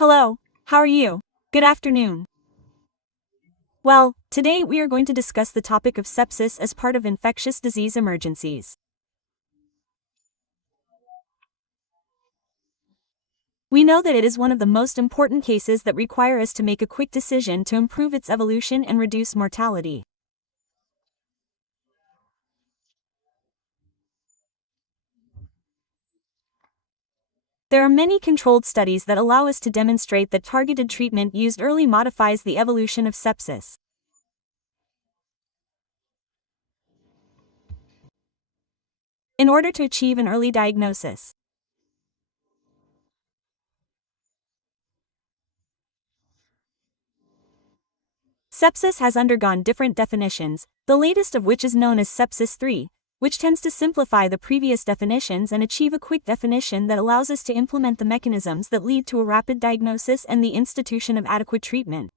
Hello, how are you? Good afternoon. Well, today we are going to discuss the topic of sepsis as part of infectious disease emergencies. We know that it is one of the most important cases that require us to make a quick decision to improve its evolution and reduce mortality. There are many controlled studies that allow us to demonstrate that targeted treatment used early modifies the evolution of sepsis. In order to achieve an early diagnosis, sepsis has undergone different definitions, the latest of which is known as sepsis 3, which tends to simplify the previous definitions and achieve a quick definition that allows us to implement the mechanisms that lead to a rapid diagnosis and the institution of adequate treatment.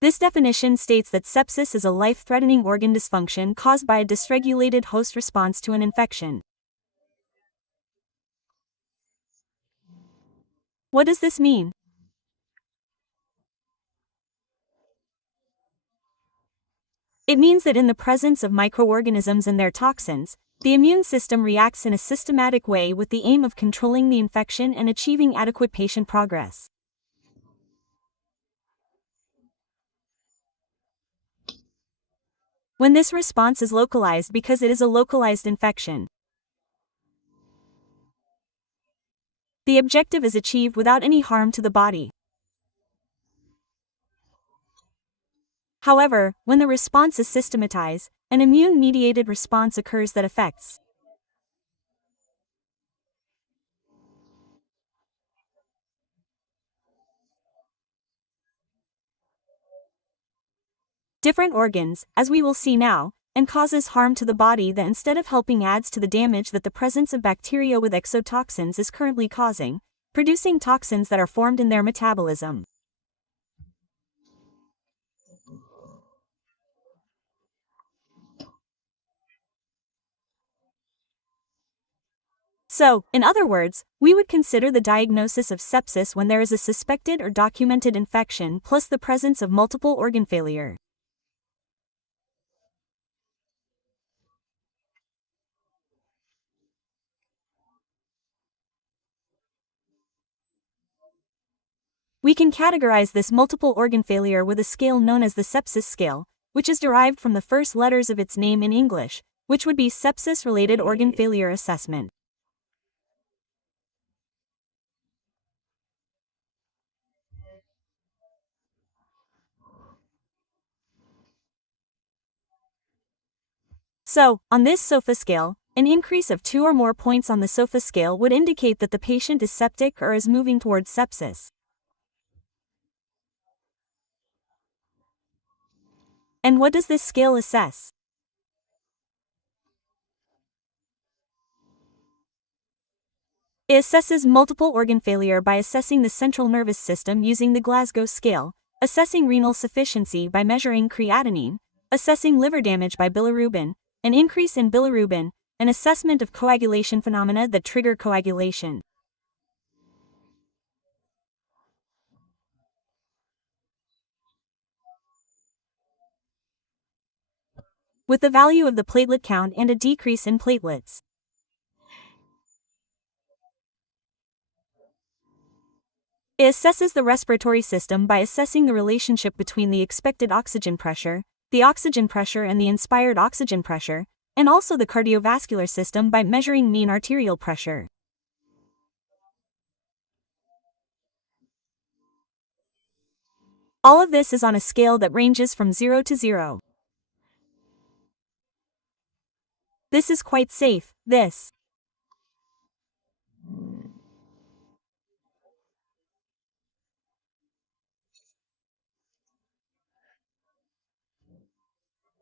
This definition states that sepsis is a life-threatening organ dysfunction caused by a dysregulated host response to an infection. What does this mean? It means that in the presence of microorganisms and their toxins, the immune system reacts in a systematic way with the aim of controlling the infection and achieving adequate patient progress. When this response is localized because it is a localized infection, the objective is achieved without any harm to the body. However, when the response is systematized, an immune-mediated response occurs that affects different organs, as we will see now, and causes harm to the body that instead of helping adds to the damage that the presence of bacteria with exotoxins is currently causing, producing toxins that are formed in their metabolism. So, in other words, we would consider the diagnosis of sepsis when there is a suspected or documented infection plus the presence of multiple organ failure. We can categorize this multiple organ failure with a scale known as the sepsis scale, which is derived from the first letters of its name in English, which would be sepsis-related organ failure assessment. So, on this SOFA scale, an increase of 2 or more points on the SOFA scale would indicate that the patient is septic or is moving towards sepsis. And what does this scale assess? It assesses multiple organ failure by assessing the central nervous system using the Glasgow scale, assessing renal sufficiency by measuring creatinine, assessing liver damage by bilirubin, an increase in bilirubin, an assessment of coagulation phenomena that trigger coagulation. With the value of the platelet count and a decrease in platelets. It assesses the respiratory system by assessing the relationship between the expected oxygen pressure and the inspired oxygen pressure, and also the cardiovascular system by measuring mean arterial pressure. All of this is on a scale that ranges from 0 to 0. This is quite safe, this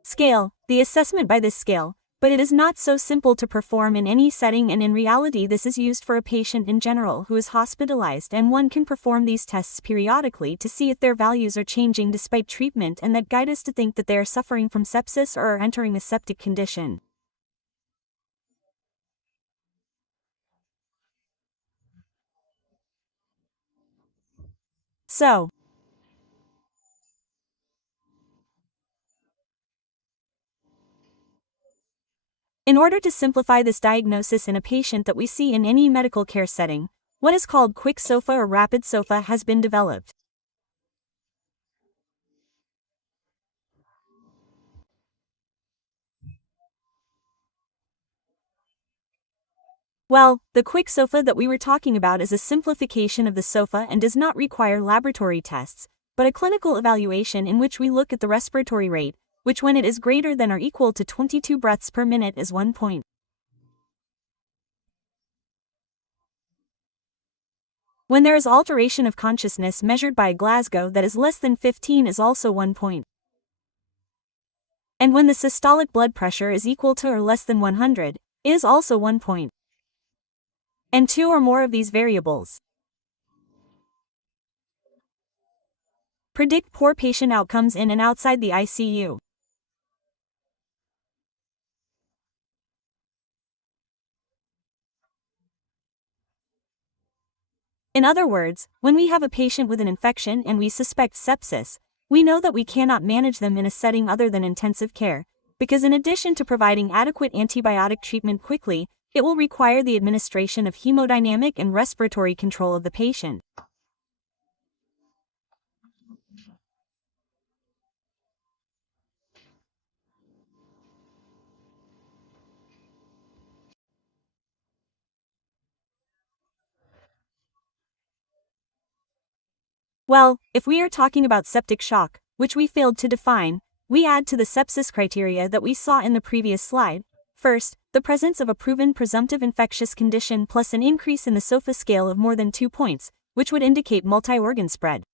scale, the assessment by this scale, but it is not so simple to perform in any setting, and in reality this is used for a patient in general who is hospitalized, and one can perform these tests periodically to see if their values are changing despite treatment and that guide us to think that they are suffering from sepsis or are entering a septic condition. So, in order to simplify this diagnosis in a patient that we see in any medical care setting, what is called quick SOFA or rapid SOFA has been developed. Well, the quick SOFA that we were talking about is a simplification of the SOFA and does not require laboratory tests, but a clinical evaluation in which we look at the respiratory rate, which when it is greater than or equal to 22 breaths per minute is 1 point. When there is alteration of consciousness measured by a Glasgow that is less than 15 is also 1 point. And when the systolic blood pressure is equal to or less than 100, is also 1 point. And 2 or more of these variables predict poor patient outcomes in and outside the ICU. In other words, when we have a patient with an infection and we suspect sepsis, we know that we cannot manage them in a setting other than intensive care, because in addition to providing adequate antibiotic treatment quickly, it will require the administration of hemodynamic and respiratory control of the patient. Well, if we are talking about septic shock, which we failed to define, we add to the sepsis criteria that we saw in the previous slide. First, the presence of a proven presumptive infectious condition plus an increase in the SOFA scale of more than 2 points, which would indicate multi-organ spread.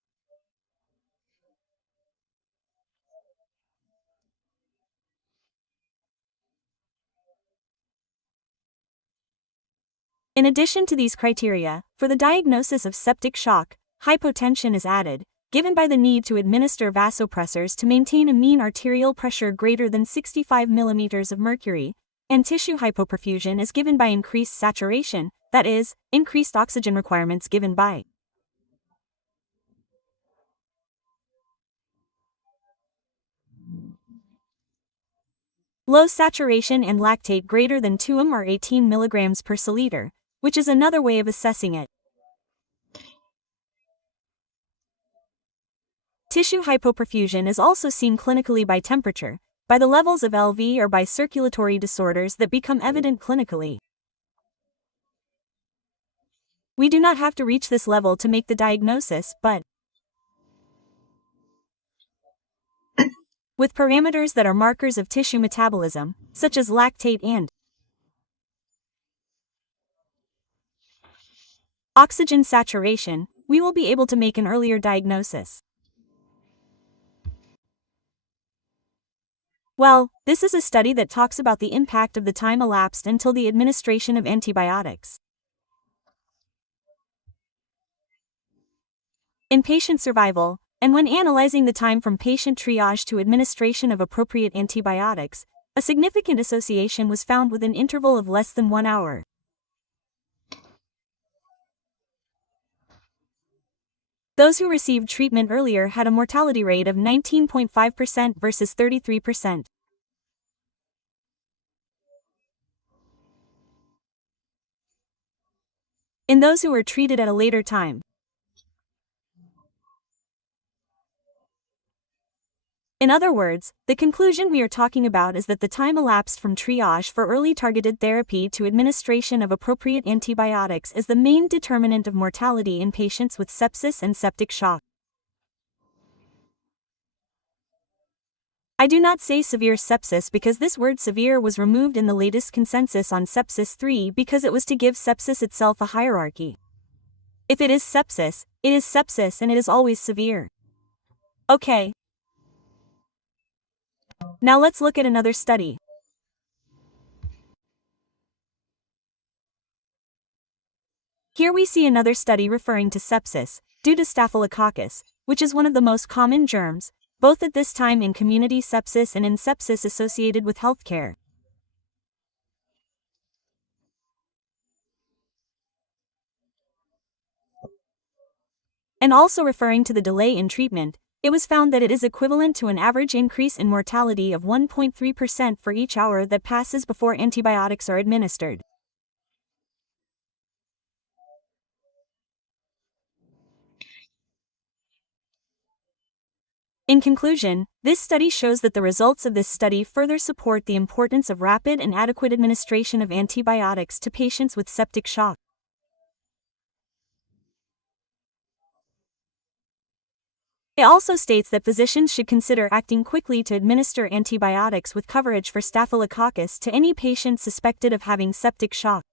In addition to these criteria, for the diagnosis of septic shock, hypotension is added, given by the need to administer vasopressors to maintain a mean arterial pressure greater than 65 mm of mercury, and tissue hypoperfusion is given by increased saturation, that is, increased oxygen requirements given by low saturation and lactate greater than 2 or 18 mg per liter, which is another way of assessing it. Tissue hypoperfusion is also seen clinically by temperature, by the levels of LV or by circulatory disorders that become evident clinically. We do not have to reach this level to make the diagnosis, but with parameters that are markers of tissue metabolism, such as lactate and oxygen saturation, we will be able to make an earlier diagnosis. Well, this is a study that talks about the impact of the time elapsed until the administration of antibiotics. In patient survival, and when analyzing the time from patient triage to administration of appropriate antibiotics, a significant association was found with an interval of less than 1 hour. Those who received treatment earlier had a mortality rate of 19.5% versus 33%. In those who were treated at a later time. In other words, the conclusion we are talking about is that the time elapsed from triage for early targeted therapy to administration of appropriate antibiotics is the main determinant of mortality in patients with sepsis and septic shock. I do not say severe sepsis because this word severe was removed in the latest consensus on sepsis 3 because it was to give sepsis itself a hierarchy. If it is sepsis and it is always severe. Okay. Now let's look at another study. Here we see another study referring to sepsis, due to Staphylococcus, which is one of the most common germs, both at this time in community sepsis and in sepsis associated with healthcare. And also referring to the delay in treatment, it was found that it is equivalent to an average increase in mortality of 1.3% for each hour that passes before antibiotics are administered. In conclusion, this study shows that the results of this study further support the importance of rapid and adequate administration of antibiotics to patients with septic shock. It also states that physicians should consider acting quickly to administer antibiotics with coverage for Staphylococcus to any patient suspected of having septic shock.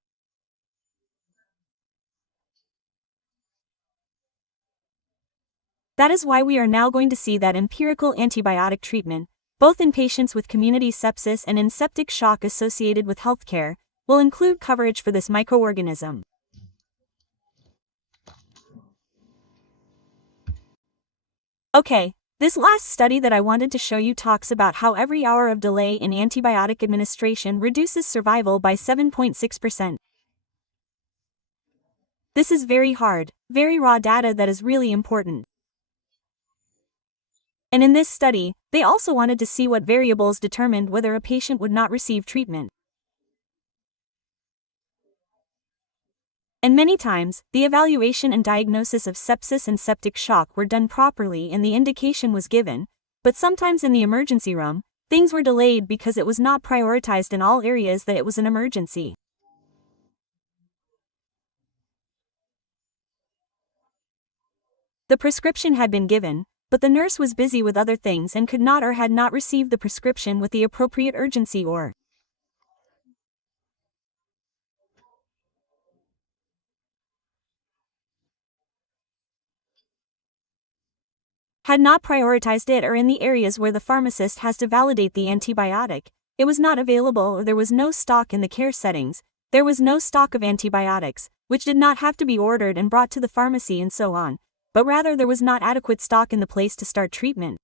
That is why we are now going to see that empirical antibiotic treatment, both in patients with community sepsis and in septic shock associated with healthcare, will include coverage for this microorganism. Okay, this last study that I wanted to show you talks about how every hour of delay in antibiotic administration reduces survival by 7.6%. This is very hard, very raw data that is really important. And in this study, they also wanted to see what variables determined whether a patient would not receive treatment. And many times, the evaluation and diagnosis of sepsis and septic shock were done properly and the indication was given, but sometimes in the emergency room, things were delayed because it was not prioritized in all areas that it was an emergency. The prescription had been given, but the nurse was busy with other things and could not or had not received the prescription with the appropriate urgency or had not prioritized it, or in the areas where the pharmacist has to validate the antibiotic, it was not available or there was no stock in the care settings, there was no stock of antibiotics, which did not have to be ordered and brought to the pharmacy and so on, but rather there was not adequate stock in the place to start treatment.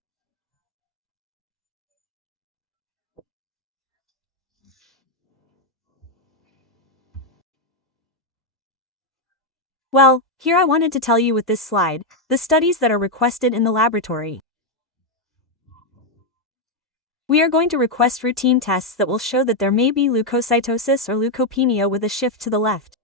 Well, here I wanted to tell you with this slide, the studies that are requested in the laboratory. We are going to request routine tests that will show that there may be leukocytosis or leukopenia with a shift to the left.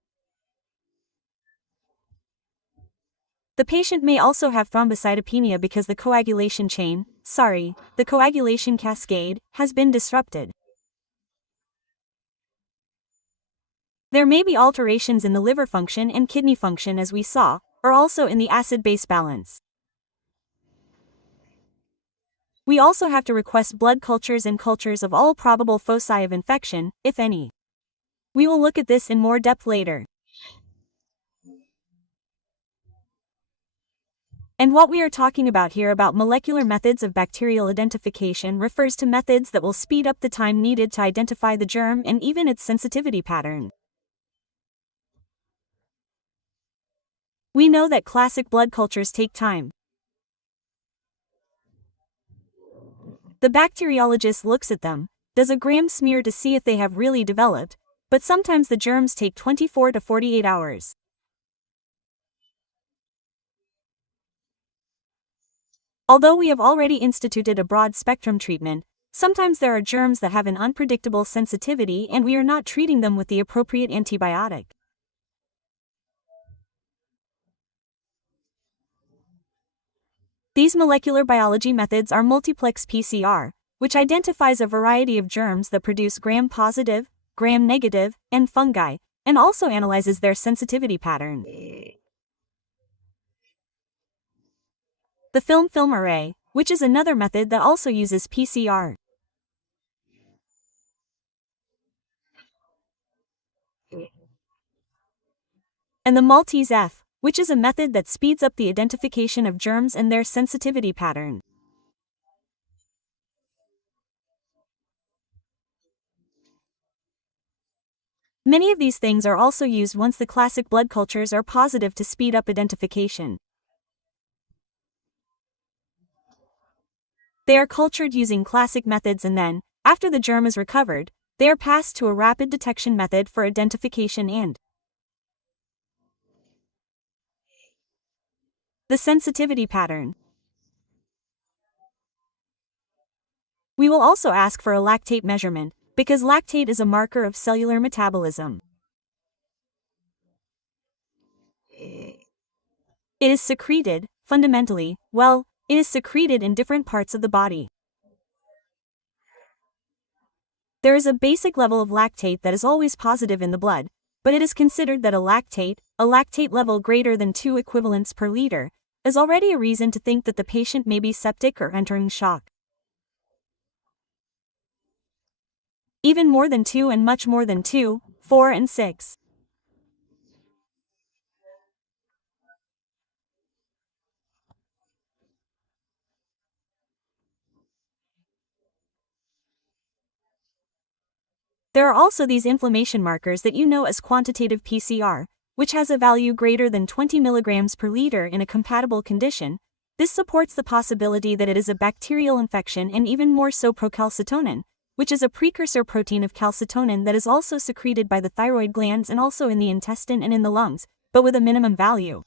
The patient may also have thrombocytopenia because the coagulation the coagulation cascade, has been disrupted. There may be alterations in the liver function and kidney function as we saw, or also in the acid-base balance. We also have to request blood cultures and cultures of all probable foci of infection, if any. We will look at this in more depth later. And what we are talking about here about molecular methods of bacterial identification refers to methods that will speed up the time needed to identify the germ and even its sensitivity pattern. We know that classic blood cultures take time. The bacteriologist looks at them, does a gram smear to see if they have really developed, but sometimes the germs take 24 to 48 hours. Although we have already instituted a broad spectrum treatment, sometimes there are germs that have an unpredictable sensitivity and we are not treating them with the appropriate antibiotic. These molecular biology methods are multiplex PCR, which identifies a variety of germs that produce gram-positive, gram-negative, and fungi, and also analyzes their sensitivity pattern. The film array, which is another method that also uses PCR. And the Maltese F, which is a method that speeds up the identification of germs and their sensitivity pattern. Many of these things are also used once the classic blood cultures are positive to speed up identification. They are cultured using classic methods and then, after the germ is recovered, they are passed to a rapid detection method for identification and The sensitivity pattern. We will also ask for a lactate measurement, because lactate is a marker of cellular metabolism. It is secreted, fundamentally, it is secreted in different parts of the body. There is a basic level of lactate that is always positive in the blood, but it is considered that a lactate level greater than 2 equivalents per liter, is already a reason to think that the patient may be septic or entering shock. Even more than 2 and much more than 2, 4 and 6. There are also these inflammation markers that you know as quantitative PCR, which has a value greater than 20 mg per liter in a compatible condition. This supports the possibility that it is a bacterial infection, and even more so procalcitonin, which is a precursor protein of calcitonin that is also secreted by the thyroid glands and also in the intestine and in the lungs, but with a minimum value.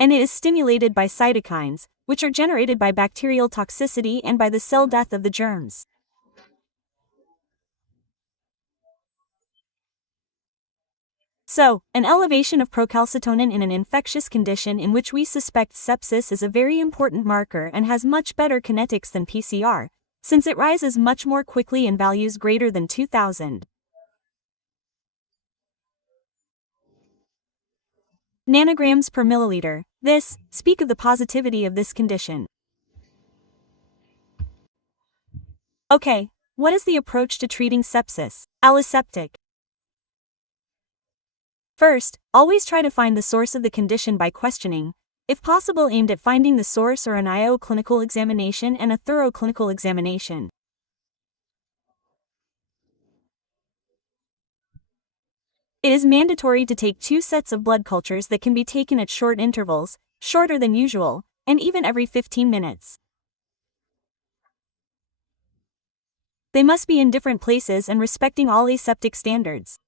And it is stimulated by cytokines, which are generated by bacterial toxicity and by the cell death of the germs. So, an elevation of procalcitonin in an infectious condition in which we suspect sepsis is a very important marker and has much better kinetics than PCR, since it rises much more quickly in values greater than 2000 nanograms per milliliter. Speak of the positivity of this condition. Okay, what is the approach to treating sepsis? Alloseptic. First, always try to find the source of the condition by questioning, if possible aimed at finding the source, or an IO clinical examination and a thorough clinical examination. It is mandatory to take 2 sets of blood cultures that can be taken at short intervals, shorter than usual, and even every 15 minutes. They must be in different places and respecting all aseptic standards.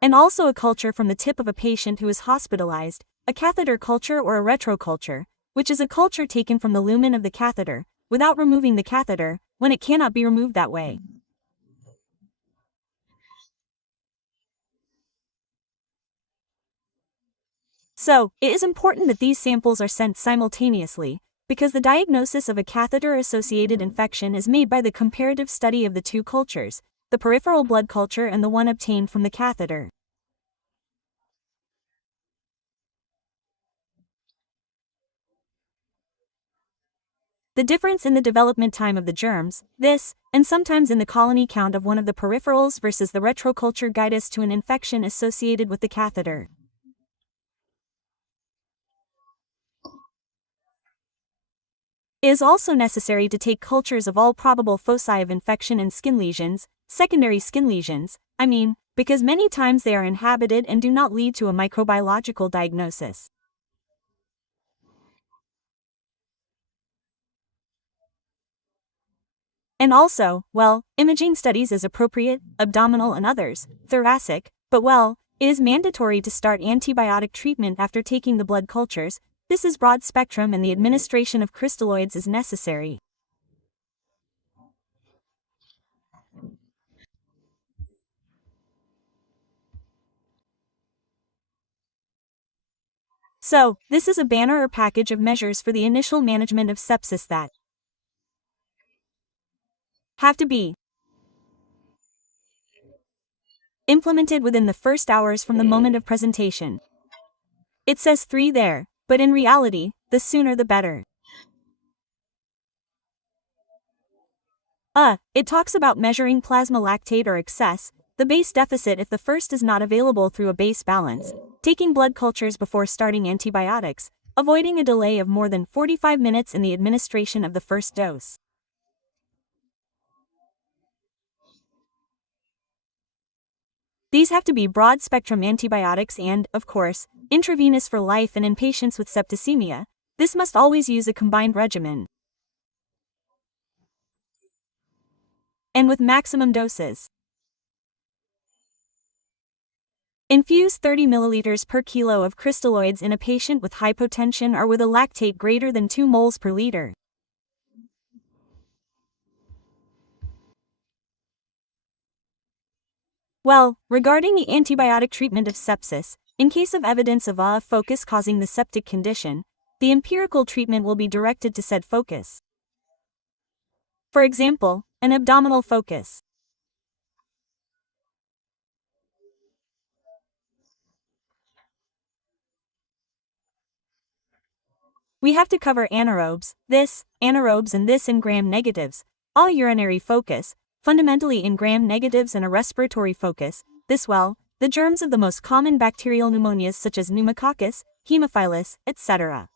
And also a culture from the tip of a patient who is hospitalized, a catheter culture or a retroculture, which is a culture taken from the lumen of the catheter, without removing the catheter, when it cannot be removed that way. So, it is important that these samples are sent simultaneously, because the diagnosis of a catheter-associated infection is made by the comparative study of the 2 cultures, the peripheral blood culture and the one obtained from the catheter. The difference in the development time of the germs, and sometimes in the colony count of one of the peripherals versus the retroculture guide us to an infection associated with the catheter. It is also necessary to take cultures of all probable foci of infection and skin lesions, secondary skin lesions, because many times they are inhabited and do not lead to a microbiological diagnosis. And also, imaging studies as appropriate, abdominal and others, thoracic, but it is mandatory to start antibiotic treatment after taking the blood cultures. This is broad spectrum and the administration of crystalloids is necessary. So, this is a banner or package of measures for the initial management of sepsis that have to be implemented within the first hours from the moment of presentation. It says 3 there, but in reality, the sooner the better. It talks about measuring plasma lactate or excess, the base deficit if the first is not available through a base balance, taking blood cultures before starting antibiotics, avoiding a delay of more than 45 minutes in the administration of the first dose. These have to be broad-spectrum antibiotics and, of course, intravenous for life, and in patients with septicemia, this must always use a combined regimen. And with maximum doses. Infuse 30 milliliters per kilo of crystalloids in a patient with hypotension or with a lactate greater than 2 moles per liter. Well, regarding the antibiotic treatment of sepsis, in case of evidence of a focus causing the septic condition, the empirical treatment will be directed to said focus. For example, an abdominal focus. We have to cover anaerobes, anaerobes and this in gram-negatives, all urinary focus, fundamentally in gram-negatives, and a respiratory focus, the germs of the most common bacterial pneumonias such as pneumococcus, hemophilus, etc.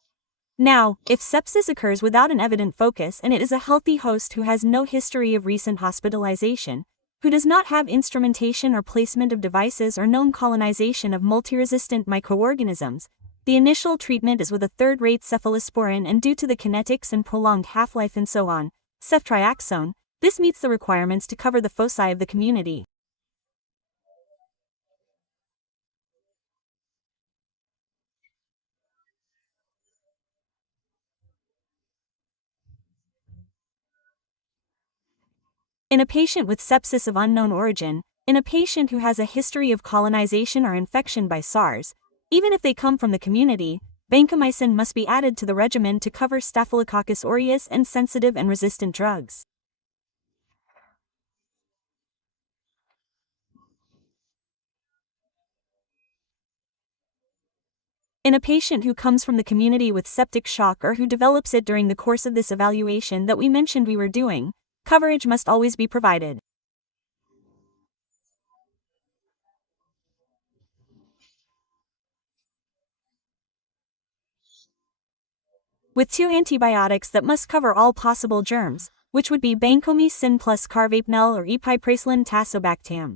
Now, if sepsis occurs without an evident focus and it is a healthy host who has no history of recent hospitalization, who does not have instrumentation or placement of devices or known colonization of multiresistant microorganisms, the initial treatment is with a third-rate cephalosporin, and due to the kinetics and prolonged half-life and so on, ceftriaxone, this meets the requirements to cover the foci of the community. In a patient with sepsis of unknown origin, in a patient who has a history of colonization or infection by SARS, even if they come from the community, vancomycin must be added to the regimen to cover Staphylococcus aureus and sensitive and resistant drugs. In a patient who comes from the community with septic shock or who develops it during the course of this evaluation that we mentioned we were doing, coverage must always be provided. With 2 antibiotics that must cover all possible germs, which would be vancomycin plus carvapnel or epipraslin tazobactam.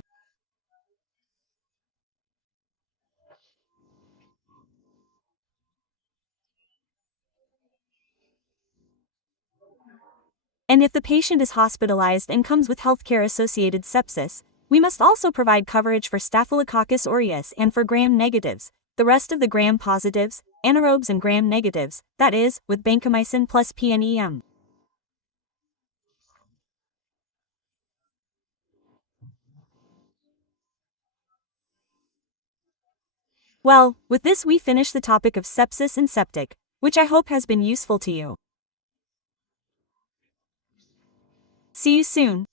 And if the patient is hospitalized and comes with healthcare-associated sepsis, we must also provide coverage for Staphylococcus aureus and for gram-negatives, the rest of the gram-positives, anaerobes and gram-negatives, that is, with vancomycin plus PNEM. Well, with this we finish the topic of sepsis and septic, which I hope has been useful to you. See you soon.